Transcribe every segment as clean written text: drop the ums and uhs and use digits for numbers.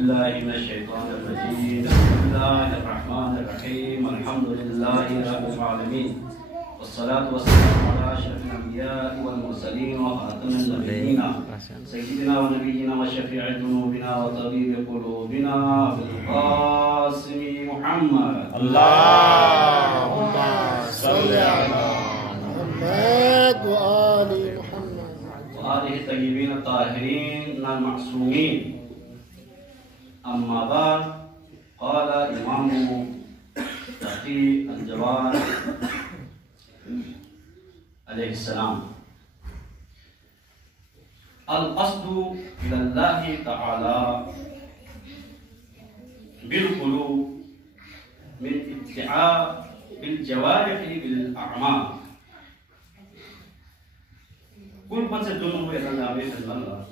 बिल्लाहि मिनश शैतानिर रजीम बिस्मिल्लाहिर रहमानिर रहीम अल्हम्दुलिल्लाहि रब्बिल आलमीन वस्सलातु वस्सलामु अला अशरफिल अंबिया'i वल मुरसलीन व खातमिन नबिय्यिना सय्यिदिना व नबिय्यिना व शफी'i दुनूबिना व तबीबि क़ुलूबिना अबुल क़ासिम मुहम्मद अल्लाहुम्मा सल्लि अला मुहम्मद व आलि मुहम्मद व आलिहि तय्यिबीन ताहिरीन अल मासूमीन। अम्मा बाद क़ाल इमाम तक़ी अल-जवाद अलैहिस्सलाम अल-क़स्दु इलल्लाहि तआला बिल-क़ुलूब मिन इत्तिआ बिल-जवारिहि बिल-अअमाल कुल पचे दोनों को ऐसा नावे सल्लल्लाहु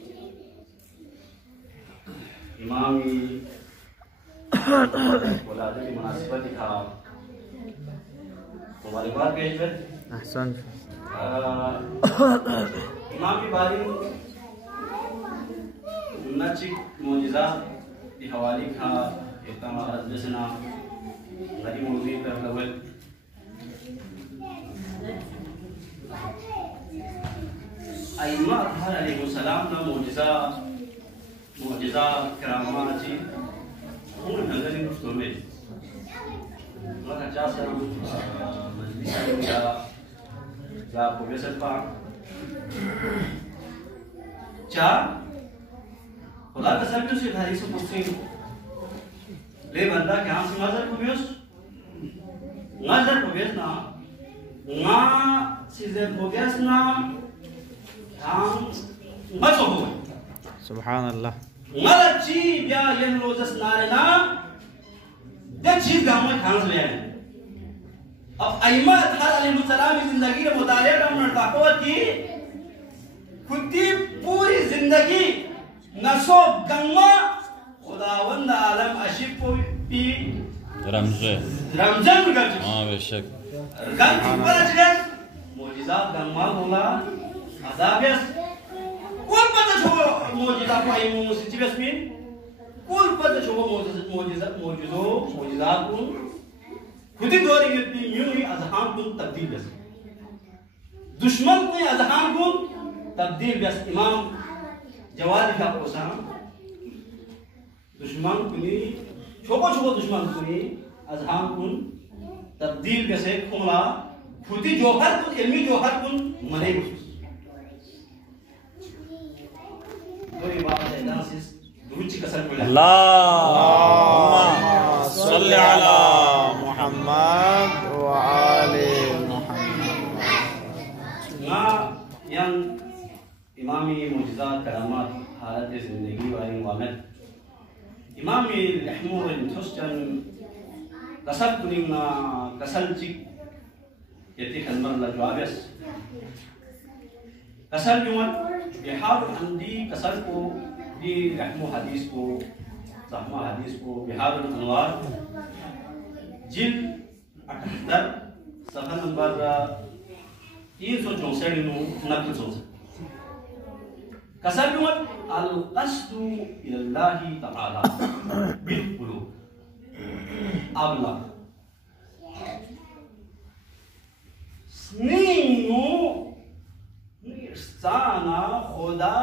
इमामी वलादत की मुनासिबत दिखा मुबारकबाद पेश कर अहसन इमाम की बारी नचिक मौजिज़ा की हवाली का इतना अज़्ज़ना नदी मौज़ी पर लवल अइम्मा अतहर अलैहिस्सलाम ना मौजिज़ा करामाची उन नगरी मुस्तमे मगर चासा मजलिस या प्रोफेसर पाक चा खुदा का सब से भारी से पूछते ले बंदा क्या हम नजर को बेस ना ना सीधे को बेस ना हम मत हो सुभान अल्लाह मलची या यह रोजस नारेना दे चीज गामा खान ले अब अइमा अतहर अलैहिस्सलाम की जिंदगी के मुताले का मुताको की खुदी पूरी जिंदगी नसो गंगा खुदावंद आलम अशिफो पी रमजान कर हां बेशक गंग पर जगह मौजिज़ात गंगा होला अजाबस कुल पता छो मौजिज़ा को आई मुसिबस में कुल पता छो मौजिज़ात को खुदी दौरी में यूं ही अज़हान को तब्दील बस दुश्मन को अज़हान को तब्दील बस इमाम जवाद का कोसाम दुश्मन को छोको छोको दुश्मन को अज़हान को तब्दील बसे खुला खुदी जोहर को इल्मी जोहर को मने कोई बात है ना सिस दुरुच कसर मिला अल्लाहुम्मा सल्लि अला मुहम्मद व आलि मुहम्मद। ना yang imami mujizat karamat halat जिंदगी वाली वामत imami रहमो इंथुस्टन कसब कुनिंगना कसल चिक यति खनमर लजवाबस कसल जुमत बिहार अंदी कसल को दी रहमो हदीस को सहमा हदीस को बिहार अनवार जिल 78 सफा नंबर 364 नु नकल सोच कसर जुमत अल-क़स्दु इलल्लाहि तआला बिल-क़ुलूब अबला स्नीनु निस्ताना खुदा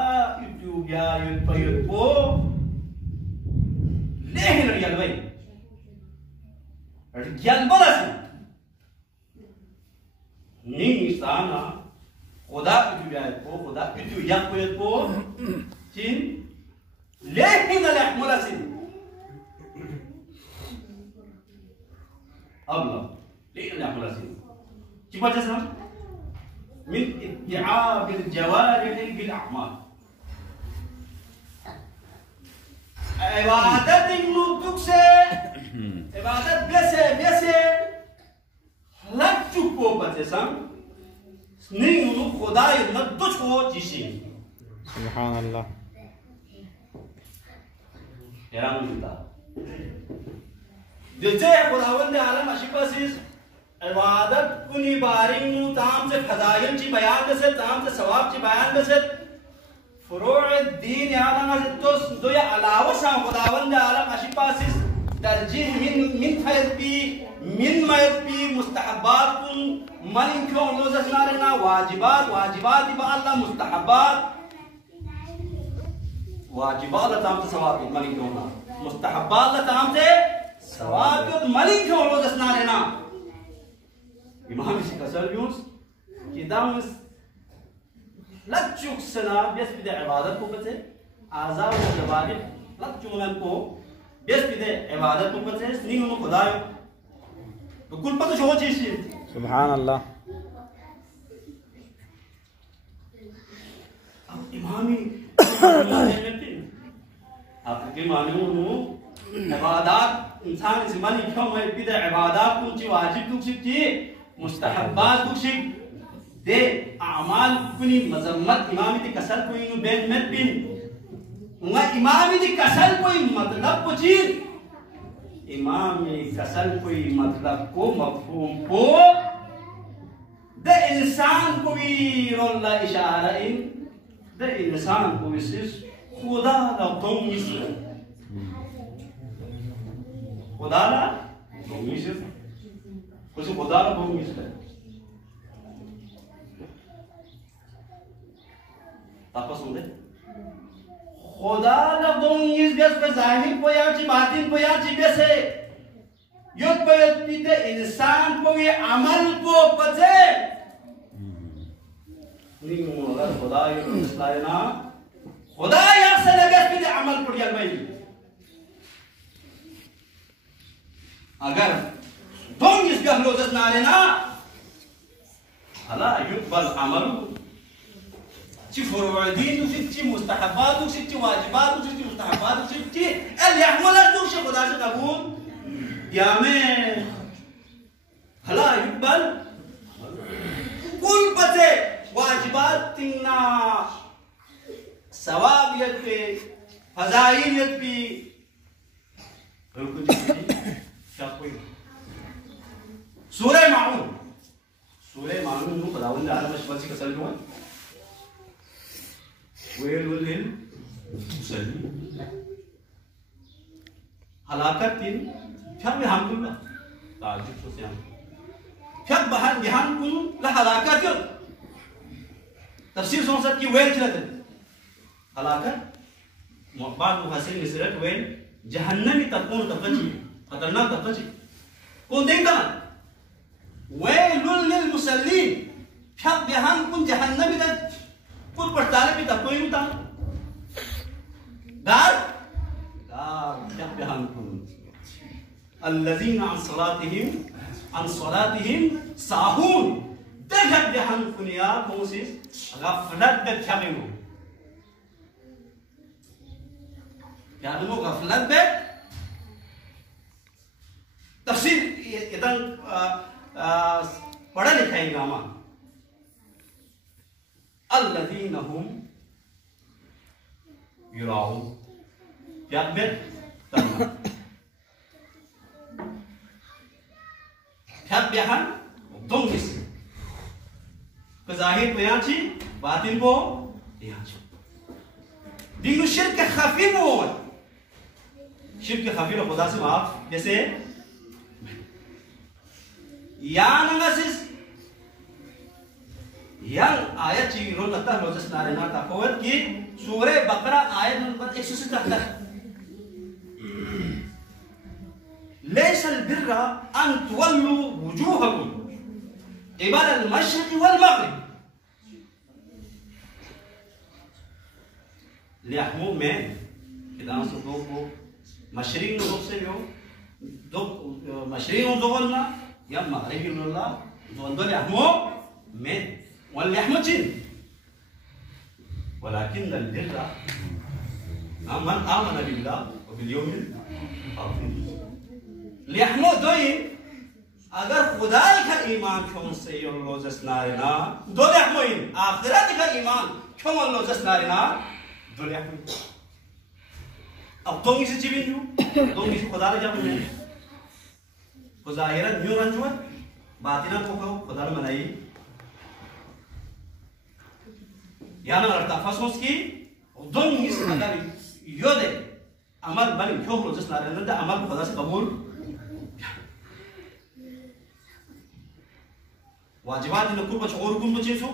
इतुबिया युपयुपो लेहिन रियलवै रियलबलस निस्ताना खुदा इतुबिया को खुदा इतु यापयुपो चिन लेहिन अलहमलस अबला लेहिन अलहमलस चुप जैसा من ادعاء بالجوارح بالاعمال عبادت نوتك से इबादत बेसे लग चुको बचे सम नहीं नु खुदा न तो छो जिसी सुभान अल्लाह हैरान होता जैसे खुदावंद आलम अशिफासिस इबादत कुनी बारिंग ताम से फजाइल ची बयान से ताम से सवाब ची बयान से فروع الدين يعني نجتوس دويا علاوة سام خداوند عالم أشيباسيس ترجيح من فيتبي من ما يتبي مستحبات من يكون لوزس نارنا واجبات يبقى الله مستحبات واجبات لا تامت ثواب من يكون مستحبات لا تامت ثواب من يكون لوزس نارنا إمام الشيخ يونس كدامس لا تشوك سنا بس بدأ عبادة کو بچے آزاد و جوارح لا چونن کو بس بدأ عبادت کو بچے سنين من خدايو بكل پتہ شو چیز سبحان الله إمامي आप के मालूम हो इबादत इंसान जिमानी क्यों है بدأ عبادات को ची वाजिब को ची मुस्तहब्बात को ची दे अमाल कुनी मजम्मत इमामी दी कसर कोई नु बेन मत बिन उंगा इमामी दी कसर कोई मतलब को चीज इमामी कसर कोई मतलब को मफहूम को दे इंसान को भी रोला इशारा इन दे इंसान को विशेष खुदा ला तुम मिस्र खुदा ला तुम मिस्र कुछ खुदा ला तुम मिस्र तापस होते खुदा ला तुम इस बेस पे जाहिर पोयाची बातिन पोयाची बेसे युद्ध पे युद्ध इंसान को ये अमल को पचे नहीं अगर खुदा ये मसला ना खुदा यार से लगे पे अमल को यार भाई अगर तुम इस गहलोजत ना लेना हला युद्ध अमल ची फुरूदीन ची मुस्तहबात ची वाजिबात ची मुस्तहबात ची اللي يعملها دوش خدا से कबूल या में हला युबल कुल बचे वाजिबात तिन्ना सवाबियत पे फजाइलियत पे बिल्कुल क्या कोई सूरह माऊन नु खुदावंद आलम मशवसी का सल्लु ويل للمصلين हलाकत फिर भी हम कुल ताजुब से हम फिर बहन ध्यान कुल ला हलाकत तफसीर सोच की वेल चलते हलाकत बाद मुफस्सिर मिसरत वेल जहन्नमी तकून तफजी खतरनाक तफजी कौन देखता वेलुल लिलमुसल्लीन फिर ध्यान कुल जहन्नमी तक कुल पढ़ताले भी तब कोई नहीं था दार क्या बयान करूं अल्लज़ीना अन सलातिहिम साहून देखा बयान कुनिया कोशिश गफलत में छपे हो क्या लोग गफलत में तफसीर इतना पढ़ा लिखा है गामा الذين هم يراعون يقبل تمام كبيحا دونكس كظاهر بيانشي باطن بو يانشي دينو شرك خفي مو شرك خفي लो खुदा से माफ जैसे यानंगासिस yang ayat ciro natah Moses narena takowet ki surah Baqarah ayat nomor 177 ليس البر أن تولوا وجوهكم قبل المشرق والمغرب ليحمو من إذا نصدقوا مشرق نصدقوا مشرق نصدقنا يا مغرب الله نصدق ليحمو من واللي يحمدين ولكن البر من آمن بالله وباليوم الآخر ليحمد دوين अगर खुदाई का ईमान क्यों से योलोजस नारिना दो लहमोइन आखिरत का ईमान क्यों योलोजस नारिना दो लहमोइन अब तो किसी चीज़ भी तो किसी खुदा ने जब में खुदायरत न्यू रंजुआ बातिना को खुदा ने मनाई याना लड़ता फसोस की दोन इस अगर योदे अमल बन क्यों हो जिस नारे नंदा अमल खुदा से कबूल वाजिबात न कुछ और कुछ चीज़ हो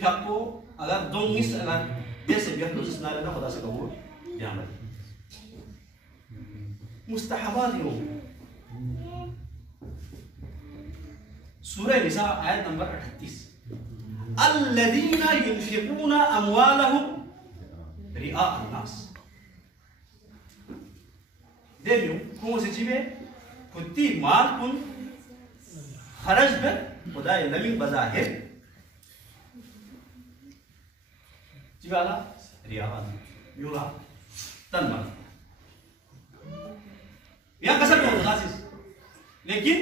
फ्याको अगर दोन इस अगर जैसे भी जिस नारे नंदा खुदा से कबूल यामल मुस्तहबात यो सूरह निसा आयत नंबर 38 الذين ينفقون أموالهم رئاء الناس دينو كون سجيبه كتي مال كن خرج به خدا لمن بظاهر جيبالا رئاء يورا تنمل يا كسر الغاسس لكن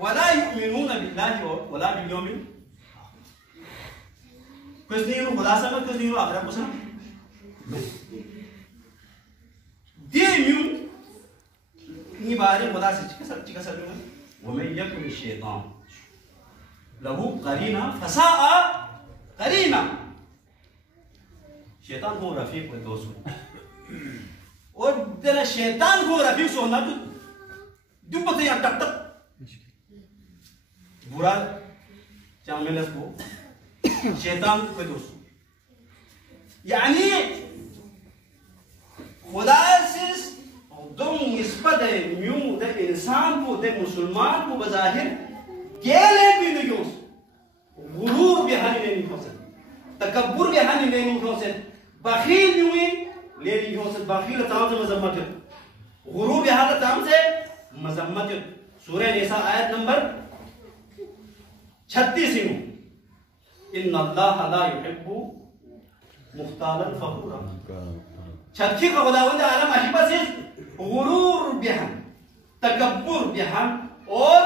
ولا يؤمنون بالله ولا باليوم कुछ नहीं हो खुदा समझ कुछ नहीं हो आखिरत को समझ दे म्यू नी बारे खुदा से चिका सब में वो में यकुल शैतान लहू करीना फसाआ करीना शैतान को रफीक में दोस्त और तेरा शैतान को रफीक सोना तो दुपते या टक टक बुरा चामिलस को शैतान को दोस्त यानी खुदा से दों निस्बत म्यू दे इंसान को दे मुसलमान को बज़ाहिर केले भी नहीं हो गुरूर भी हानि नहीं हो सकता तकब्बुर भी हानि नहीं हो सकता बखील भी ले नहीं हो सकता बखील ताम से मजम्मत गुरूर भी हालत ताम से मजम्मत सूरह निसा आयत नंबर 36 इन्ना अल्लाह ला युहिब्बु मुख्तालन फखूरा छक्की का खुदावंद आलम अहिबा से गुरूर बिहन तकब्बुर बिहन और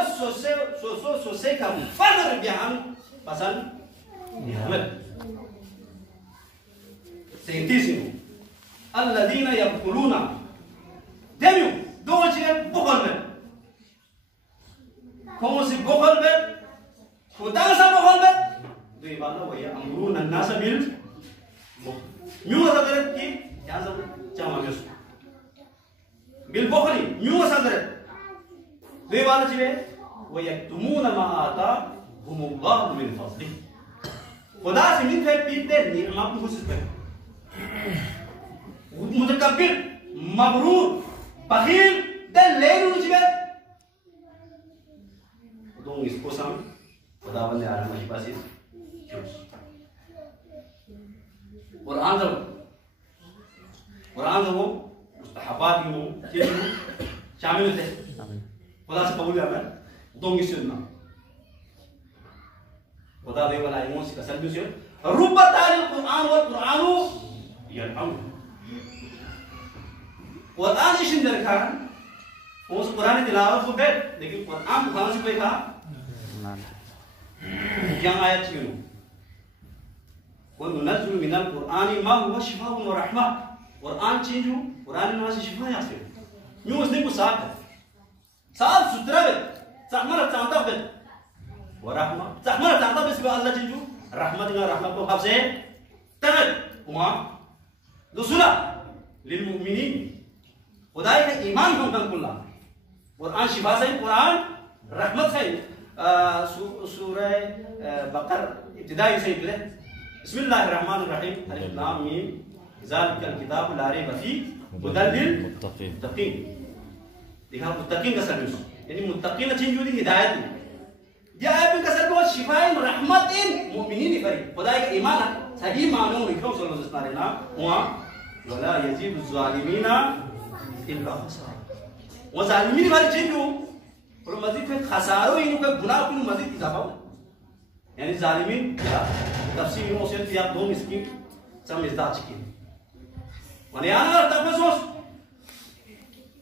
सोसे का फख्र बिहन पसंद निहमत 37 अल्लज़ीना यबखुलूना देमियो दो चीजें बुखल में कौन सी बुखल में खुदा सा बुखल में दो इबादत वही अमरून अन्नास बिल म्यू अगर की यहाँ सब चामा में बिल बुखली म्यू अगर दो इबादत चीजें वही तुमून मा आता हुमुल्लाह मिन फज़ली खुदा से मिल के पीते नियमात को खुश कर मुतकब्बिर मगरूर बखील दे लेनु चीजें दो इसको सम खुदावंद आलम अहिबा से कुरान जो मुस्तहबात यो चीज़ शामिल थे खुदा से कबूल है दो मिसना खुदा दे वाला इमोस का सर्विस यो रुबत अल कुरान व कुरानु यरहम कुरान इशन दरकार उस कुरान तिलावत को बैठ लेकिन कुरान कहां से कोई कहा yang ayat ini wa nunazzilu minal qur'ani ma huwa shifaa'un wa rahmah Quran चीजू Quran में से शिफा यासे न्यू उसने को साफ सुथरा है सामरा चांदा है व रहमा सामरा चांदा बस अल्लाह चीजू रहमत का रहमत को कब से तगत उमा दूसरा लिल मुमिनीन खुदाई का ईमान हम कुल्ला कुरान शिफा से कुरान रहमत से सूरह बकर इब्तिदाई से इब्तिदा बिस्मिल्लाहिर्रहमानिर्रहीम अलिफ लाम मीम ज़ालिकल किताबु ला रैब फीह हुदल लिल मुत्तकीन देखा मुत्तकीन का सर्विस यानी मुत्तकीन चीज जो दी हिदायत या आयत का सर्विस शिफाए रहमतिन मुमिनीन पर खुदा का ईमान सही मानो लिखो सल्लल्लाहु अलैहि वसल्लम हुआ वला यजीदु ज़ालिमीना इल्ला खसारा वो ज़ालिमीन वाली चीज जो और मजीद में खसारों इनको गुनाह को मजीद इजाफा यानी जालिमीन तफसीर में उसे या दो मिस्किन समझदार चिकी माने आना तफसोस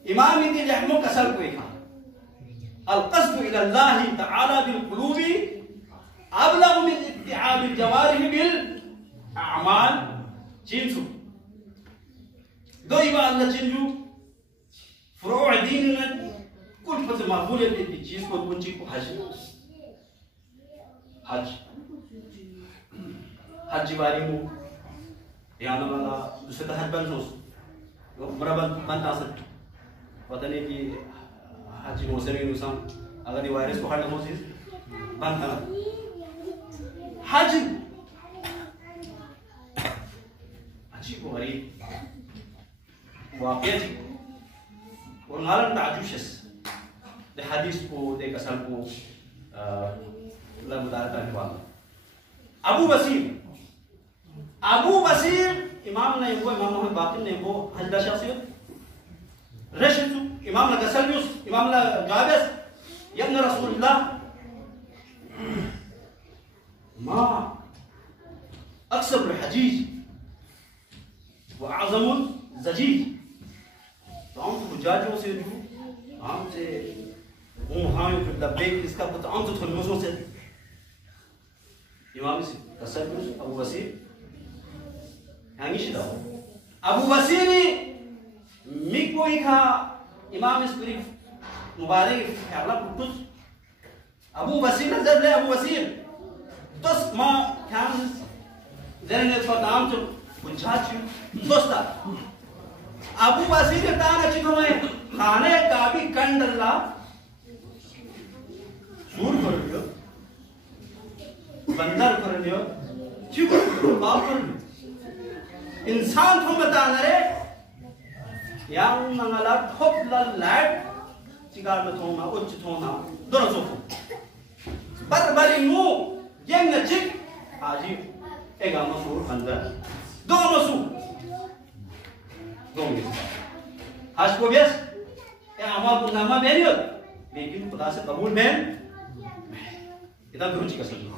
इमाम इब्न रहमो कसर को एक अल क़स्द इला अल्लाह तआला बिल क़ुलूबी अबलग मिन इत्तिआब अल जवारिह बिल अमाल चिंसु दो इबा अल्लाह चिंजू फुरूअ दीन में कुल फज मकबूलियत की चीज को कुछ को हज haji barimu yang nama sudah hajban sus berapa bantasan watane ki haji moseri nusam agar di virus ko hal mosis bantana haji ko gharib واقعي ونعلم تعجوشس ده حديث کو ده كسل کو لا مدارة نوال أبو بصير إمامنا يبغى إمام محمد باقر يبغى هذا شخصية رشيد إمامنا كسليوس إمامنا جابس يبن رسول الله ما أكثر الحجيج وأعظم الزجيج हम गुजारियों से जो हमसे हाँ फिर लब्बैक इसका कुछ आम तो थोड़ी से इमाम से तसल्लुस अबू बसीर hangi daw Abu Basiri miko ika Imam Isbiri Mubarak harla putus Abu Basir nazar Abu Basir tos ma kan zerne fadam to punchachu dosta Abu Basir tana chikoy khane ka bhi kandalla sur kar बंदर कर लियो क्यों बाप कर इंसान को बता नरे yang mengalat hopla lad cigar betona uch thona doroso barbarimu yang ngajik aji ega masur banda do masu dong आज को बेस ये अमाल पुनामा बेरियो लेकिन खुदा से कबूल में इतना गुरुजी का सही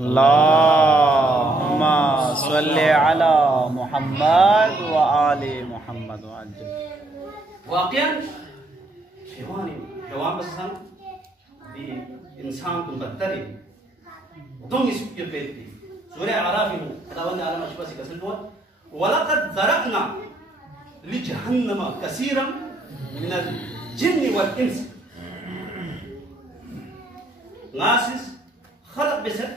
अल्लाहुम्मा सल्ली अला मुहम्मद व आले मुहम्मद वअज्जल वाक़या हैवान बसन दी इंसान को बदतर है दों इस पे पेटी सूरह आराफ में खुदावंद आलम अशबा से कसम हुआ वलक़द ज़रअना लिजहन्नम कसीरन मिन अल-जिन्न वल-इंस नासिस खलक बिसर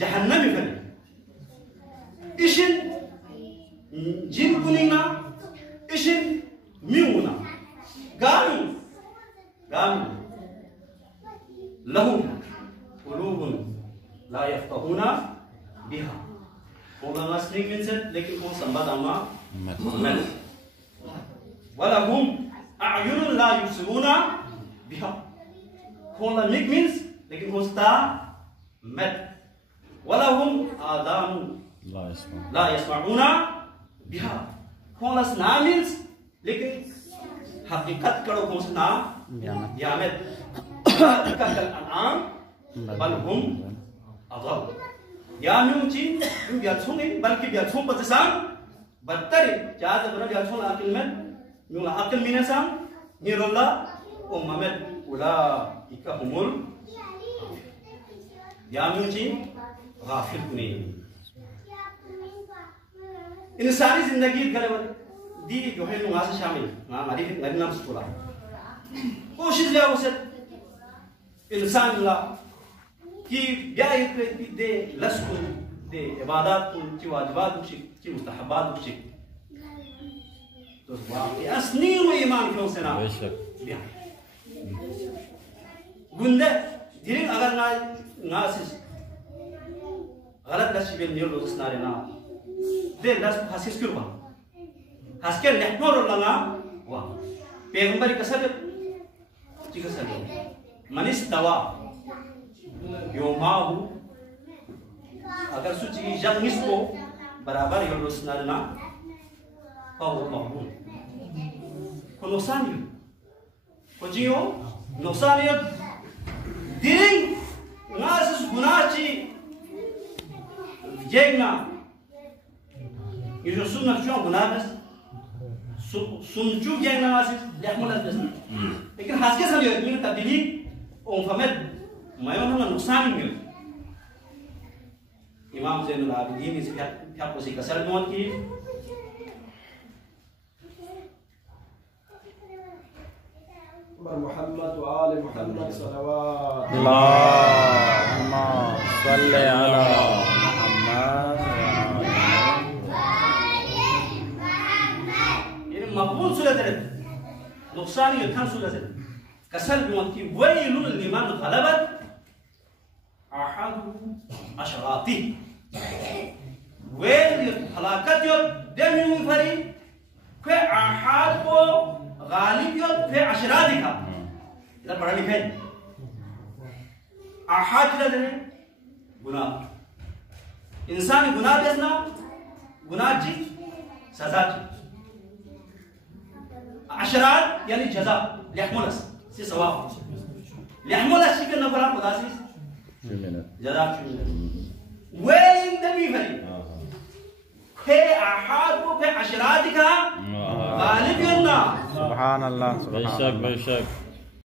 जहन्नम फल इशिन जिन कुनिना इशिन मिउना गामी लहुम कुलूबुन ला यफ्क़हूना बिहा ओला मस्लिम मिनसे लेकिन वो संबाद आमा मत वलहुम अयुनुन ला युबसिरूना बिहा ओला मिक मींस लेकिन वो स्ता मत वलहुम आदाम ला यस्मऊना बिहा खोलस ना मींस लेकिन हकीकत करो खोसना यामत कल अनाम बल हम अदल यामुची बियाछोंगे बल्कि बियाछों पतसाम बत्तर चार जबरा बियाछों अकल में नुला अकल मिनसाम निरोला ओ ममद उला इका हुमुल यामुची गाफिल नहीं इंसानी जिंदगी करे दी जो है नुआ से शामिल ना हमारी नाम सुला कोशिश ले उसे इंसान ला कि या एक दे लस्कुन दे इबादत की वाजिबात की मुस्तहबात की तो वाक़ई असली वो ईमान क्यों से ना गुंडे दिल अगर ना सिस गलत नसीब नियल रोज़ नारे ना दे लस हासिस क्यों बा हास्के नेटनोर लगा वाह पैगंबर कसर चिका सर मनीष दवा योमाहु अगर सुची जंगिस को बराबर नियल रोज़ नारे ना पाव पावुन को नुकसान यू को जियो नुकसान यू दिल नासिस गुनाची Jegna, isso suna chão gunadas, sunju jegna masih diakmulat besar. Lekin hasil saja ini tadi famed, mayon hanya nuksan ini. Imam Zainul Abidin ini pihak posisi kasar mohon ki. محمد وآل محمد صلوات اللهم صل على محمد सूरत है नुकसान ये थान सूरत है कसल बिमत की वैलुल लिमन गलबत अहद अशराती वैल हलाकत यो देमी फरी फे अहद को गालिब यो फे अशराती का इधर पढ़ा लिखा है अहद क्या है गुनाह इंसान गुनाह बेचना गुनाह जी सजा जी अशरात यानी जजा लहमुलस से सवाब लहमुलस के नफरा खुदा से जजा वेल इन दमी भरी फे अहाद को फे अशरात का गालिब योना सुभान अल्लाह बेशक बेशक